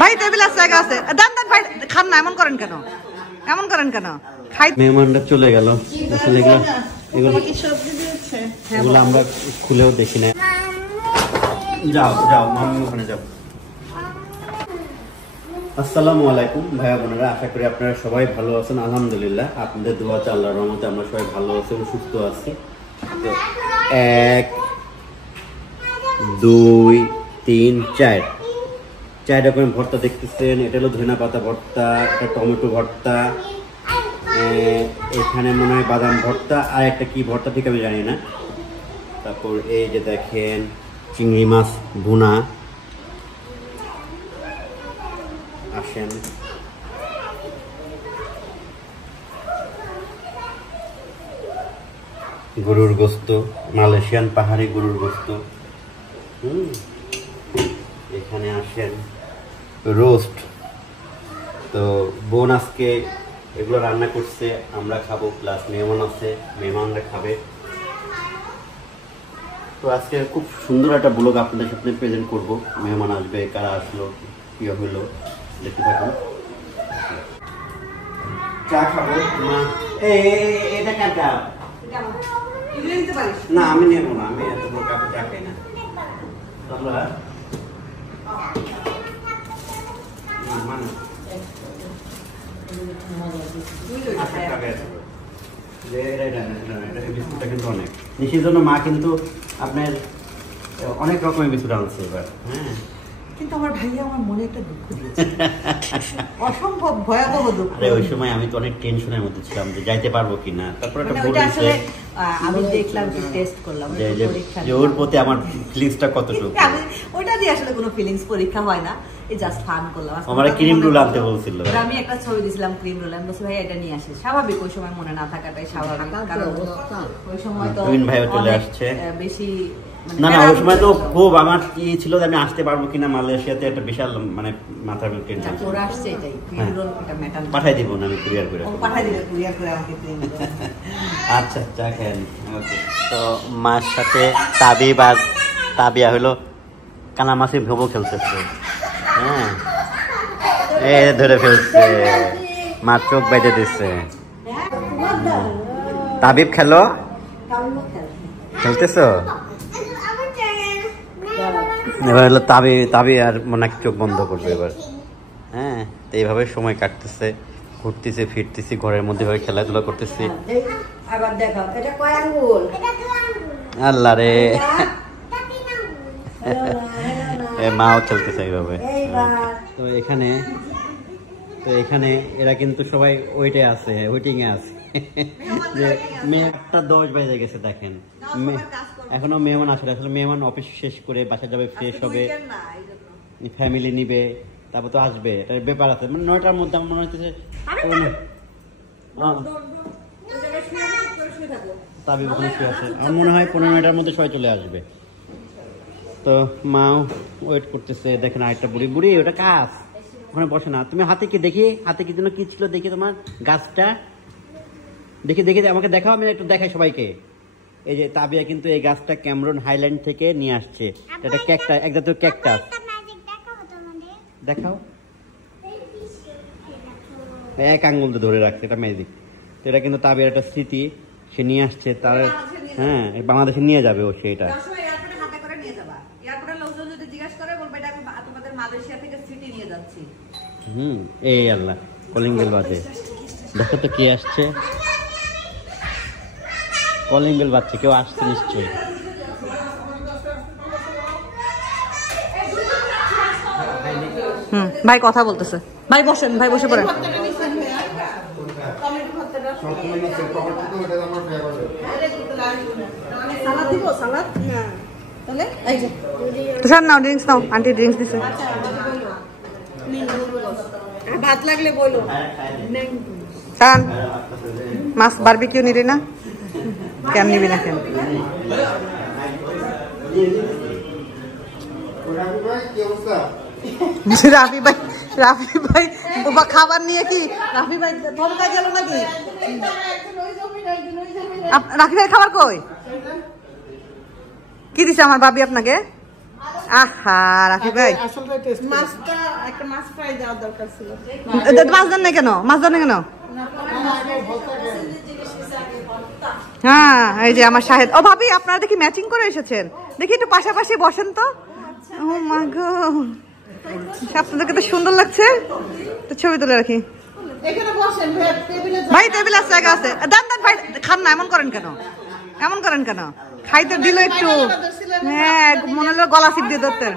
ভাই টেবিল আছে, জায়গা আছে, দান দান ভাই, খান না, এমন করেন কেন, এমন করেন কেন? খাই। মেহমানরা চলে গেল, আসলে এগুলো আমরা খুলেও দেখি না। যাও যাও মাম্মি ওখানে যাও। আসসালামু আলাইকুম ভাইয়া বোনেরা, আশা করি আপনারা সবাই ভালো আছেন। আলহামদুলিল্লাহ আপনাদের দোয়াতে আল্লাহর রহমতে আমরা সবাই ভালো আছি এবং সুস্থ আছি। তো 1 2 3 4 রকমের ভর্তা দেখতেছেন। এটা হলো ধনিয়া পাতা ভর্তা, এটা টমেটো ভর্তা, এখানে মনে হয় বাদাম ভর্তা, আর একটা কি ভর্তা ঠিক আমি জানি না। তারপর এই যে দেখেন চিংড়ি মাছ ভুনা। আসেন, গরুর গোস্ত, মালয়েশিয়ান পাহাড়ি গরুর গোস্ত। এখানে আসেন রোস্ট। তো বোন আজকে এগুলো রান্না করছে, আমরা খাবো, প্লাস মেহমান আছে, মেহমানরা খাবে। তো আজকে খুব সুন্দর একটা ব্লগ আপনাদের সামনে প্রেজেন্ট করবো। মেহমান আসবে, কারা আসলো, কি হলো, দেখতে থাকুন। চা খাবো মা। এটা কার কাপ? না আমি নেবো না, আমি এত বড় কাপে চা খাই না। তোমরা নিশির জন্য মা কিন্তু আপনার অনেক রকমের বিস্কুট আনছে এবার। হ্যাঁ, কিন্তু আমার ভাইয়া আমার মনে একটা দুঃখ দিয়েছে, অসম্ভব ভয়াবহ দুঃখ। আরে ওই সময় আমি তো অনেক টেনশনের মধ্যে ছিলাম যে যাইতে পারবো কিনা। তারপর একটা আমি দেখলাম যে টেস্ট করলাম যে ওর প্রতি আমার ফিলিংসটা কতটুকু। ওইটা দিয়ে আসলে কোনো ফিলিংস পরীক্ষা হয় না, এই জাস্ট ফান করলাম। আমার ক্রিম রোল আনতে বলছিল, আমি একটা ছবি দিয়েছিলাম ক্রিম রোল, আমি বলছি ভাই এটা নিয়ে আসি। স্বাভাবিক, ওই সময় মনে না থাকাটাই স্বাভাবিক, কারণ ওই সময় তো তুমিন ভাইও চলে আসছে বেশি। না না, ওই সময় তো খুব আমার কি ছিল যে আমি আসতে পারবো কিনা মালয়েশিয়াতে, একটা বিশাল মানে মাথার টেনশন। ওরা আসছে, এটাই ক্রিম রোল, এটা মেটাল পাঠাই দিব না, আমি কুরিয়ার করে পাঠাই দিবে, কুরিয়ার করে আমাকে ক্রিম রোল। আচ্ছা চা খেয়ে ওকে। তো মার সাথে তাবিয়া হলো কানামাছি ভেবো খেলতেছে। হ্যাঁ, এ ধরে ফেলছে, মা চোখ বাইতে দিচ্ছে। তাবিব খেলো, খেলতেছো? এবার হলো তাবি আর মনে চোখ বন্ধ করবে এবার। হ্যাঁ, তো এইভাবে সময় কাটতেছে, ঘুরতেছি ফিরতেছি, ঘরের মধ্যে ভাবে খেলাধুলা করতেছি। আল্লাহ রে, মাও খেলতেছে এইভাবে। তো এখানে এরা কিন্তু সবাই ওয়েটে আছে, ওয়েটিং এ আছে। যে মেয়ে 8:10 বেজে গেছে দেখেন, এখনো মেহমান আসলে। আসলে মেহমান অফিস শেষ করে বাসা যাবে, ফ্রেশ হবে, ফ্যামিলি নিবে, তারপর তো আসবে, এটার ব্যাপার আছে। মানে 9টার মধ্যে আমার মনে হচ্ছে তাবি ওখানে শুয়ে আছে, আমার মনে হয় 15-9টার মধ্যে সবাই চলে আসবে। তো মাও ওয়েট করতেছে। দেখেন আরেকটা বুড়ি, ওটা কাজ, ওখানে বসে না। তুমি হাতে কি দেখি, হাতে কি যেন কি ছিল দেখি, তোমার গাছটা দেখি আমাকে দেখাও, আমি একটু দেখাই সবাইকে। এই যে তাবিয়া কিন্তু এই গাছটা ক্যামেরন হাইল্যান্ড থেকে নিয়ে আসছে। এটা ক্যাকটাস, এক জাতীয় ক্যাকটাস। দেখাও, এক আঙ্গুল ধরে রাখছে, এটা ম্যাজিক। তো এটা কিন্তু তাবিয়ার একটা স্মৃতি, সে নিয়ে আসছে তার। হ্যাঁ, বাংলাদেশে নিয়ে যাবে ও সেটা। এই আল্লাহ, কলিং বেল বাজে, দেখো তো কে আসছে। কলিং বেল বাজছে, কেউ আসছে নিশ্চয়ই। ভাই কথা বলতেছে, ভাই বসেন, ভাই বসে পড়েন। তুষার নাও, ড্রিঙ্কস নাও, আন্টি ড্রিঙ্কস দিছে। ভাত লাগলে বলো। মাছ বারবিকিউ নিবি না? কেন নিবি না? কেন রাফি ভাই খাবার নিয়ে কি রাফি ভাই ধমকা গেল নাকি? রাফি ভাই খাবার কই? কি দিছে আমার ভাবি আপনাকে? আহা রাফি ভাই মাছটা একটা মাছ ফ্রাই দেওয়ার দরকার ছিল। মাছ দেন না কেন? মাছ দেন না কেন? হ্যাঁ এই যে আমার শাহেদ। ও ভাবি আপনারা দেখি ম্যাচিং করে এসেছেন, দেখি একটু পাশাপাশি বসেন তো। ও মা গো, আপনাদেরকে তো সুন্দর লাগছে। তো ছবি তুলে রাখি। এখানে বসেন ভাই, টেবিল আছে, জায়গা আছে। দেন দেন ভাই, খান না, এমন করেন কেন? এমন করেন কেন? খাইতে দিল একটু, হ্যাঁ মনে হলো গলা চিপ দিয়ে ধরতেন।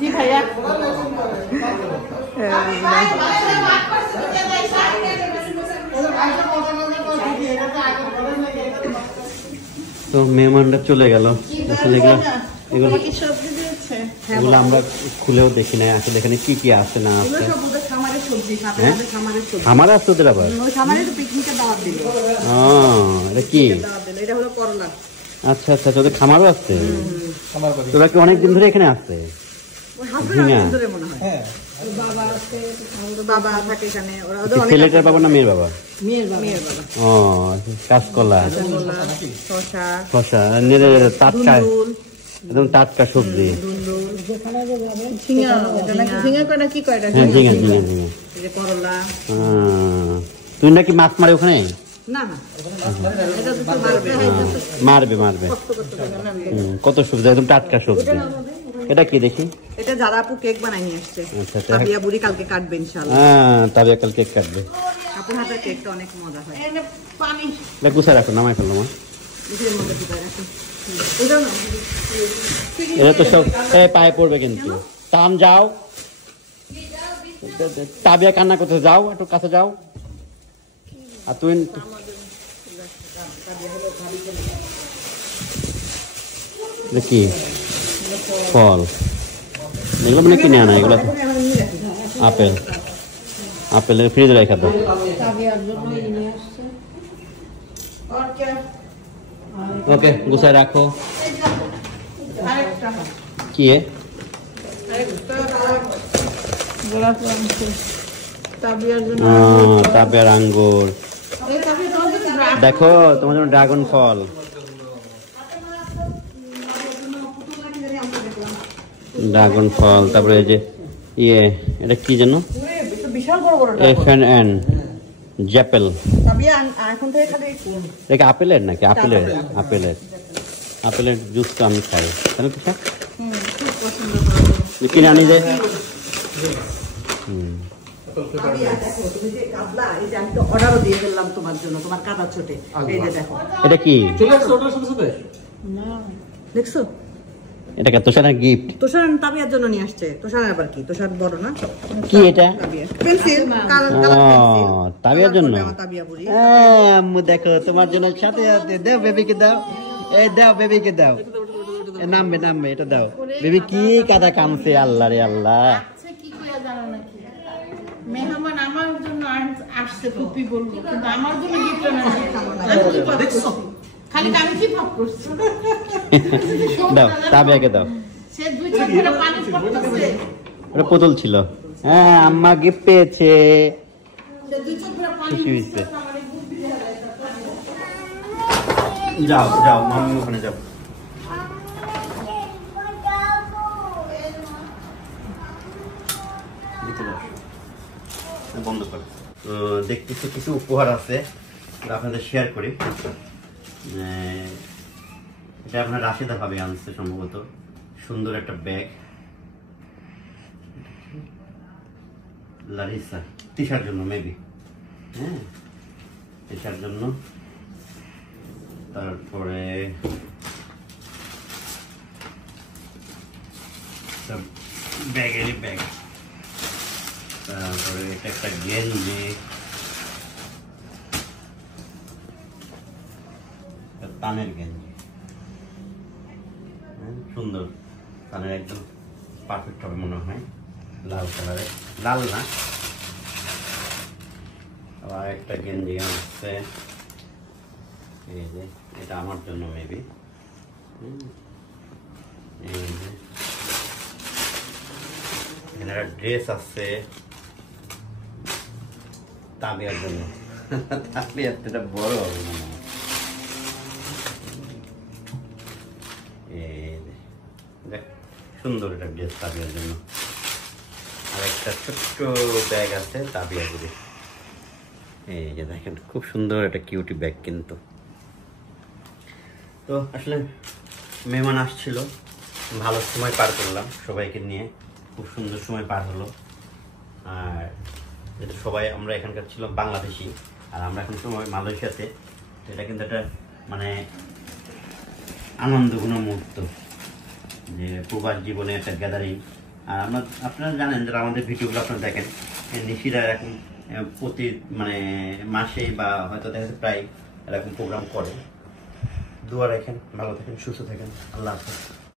জি ভাইয়া। তো মেহমানরা চলে গেল। আসলে এগুলো এগুলো আমরা খুলেও দেখি না আসলে এখানে কি কি আছে না আছে। খামারে আসতো ওদের আবার? এটা কি? আচ্ছা আচ্ছা, তোদের খামারও আসছে? তোরা কি অনেকদিন ধরে এখানে আসছে? ছেলেটার বাবা না মেয়ের বাবা? ও, কাঁচকলা, শসা, টাটকা, একদম টাটকা সবজি। তুই নাকি মাছ মারে ওখানে? মারবে মারবে। কত সবজি, একদম টাটকা সবজি। এটা কি দেখি? এটা যারা আপু কেক বানাই নিয়ে আসছে। আচ্ছা, তাবিয়া বুড়ি কালকে কাটবে ইনশাআল্লাহ। হ্যাঁ, তাবিয়া কালকে কেক কাটবে। আপুর হাতের কেকটা অনেক মজা হয়। এনে পানি এটা গুছা রাখো, নামাই ফেললাম। এটা তো সব পায়ে পড়বে কিন্তু। টান যাও, তাবিয়া কান্না করতে যাও, একটু কাছে যাও। আর তুই কি ফল এগুলো মানে কিনে আনা? এগুলো আপেল, আপেলের ফ্রিজে রেখে দাও। ওকে, গুছায় রাখো। কি তাবিয়ার আঙ্গুর, দেখো তোমার জন্য ড্রাগন ফল। ড্রাগন ফল, তারপরে এই যে এটা কি যেন? জ্যাপেল। এটা আপেলের নাকি? আপেলের, আপেলের, আপেলের জুস তো আমি খাই। কেন কিছু কিনে আনি যে। এটা কি? দেখছো? এটা কি তোষারের গিফট? তোষার তাবিয়ার জন্য নিয়ে আসছে। তোষার আবার কি? তোষার বড় না? কি এটা? Pencil, colour pencil. তাবিয়ার জন্য? তাবিয়া বুড়ি। আম্মু দেখো তোমার জন্য সাথে সাথে দাও, বেবিকে দাও। এই দাও, বেবিকে দাও। নামবে নামবে, এটা দাও। বেবি কি কাদা কামছে, আল্লাহ রে আল্লাহ। আচ্ছা, কি কইয়া জানো নাকি? মেহমান আমার জন্য আসছে, ফুপি বলবো, কিন্তু আমার জন্য গিফট আনা দেখছো? খালি আমি কি ভাব করছি? দাও, তাবিয়াকে দাও। সে দুই চার ফোঁটা পানি পড়তেছে। ওটা পুতুল ছিল। হ্যাঁ, আম্মা গিফট পেয়েছে। সে দুই চার ফোঁটা পানি খুশি হয়েছে। যাও যাও, মাম্মি ওখানে যাও। বন্ধ কর। দেখতেছি কিছু উপহার আছে, আপনাদের শেয়ার করি। এটা আপনার রাশেদা ভাবে আনছে সম্ভবত। সুন্দর একটা ব্যাগ, লারিসা তিশার জন্য মেবি। হ্যাঁ, তিশার জন্য। তারপরে ব্যাগেরই ব্যাগ। তারপরে এটা একটা গেঞ্জি, তানের গেঞ্জি। সুন্দর, তানের একদম পারফেক্ট হবে মনে হয়। লাল কালারে, লাল না। আবার একটা গেঞ্জি আসছে, এই যে এটা আমার জন্য মেবি। এই যে এখানে একটা ড্রেস আছে তাবিয়ার জন্য। তাবিয়ার তো এটা বড় হবে মনে হয়। এই দেখ সুন্দর একটা ড্রেস তাবিয়ার জন্য। আর একটা ছোট্ট ব্যাগ আছে তাবিয়া করে। এই যে দেখেন খুব সুন্দর একটা কিউটি ব্যাগ কিন্তু। তো আসলে মেহমান আসছিল, ভালো সময় পার করলাম সবাইকে নিয়ে, খুব সুন্দর সময় পার হলো। আর যেহেতু সবাই আমরা এখানকার ছিলাম বাংলাদেশি, আর আমরা এখন সময় মালয়েশিয়াতে, তো এটা কিন্তু একটা মানে আনন্দঘন মুহূর্ত, যে প্রবাস জীবনে একটা গ্যাদারিং। আর আপনারা জানেন যারা আমাদের ভিডিওগুলো আপনারা দেখেন, নিশিরা এরকম প্রতি মানে মাসে বা হয়তো দেখা যাচ্ছে প্রায় এরকম প্রোগ্রাম করে। দোয়া রাখেন, ভালো থাকেন, সুস্থ থাকেন, আল্লাহ হাফেজ।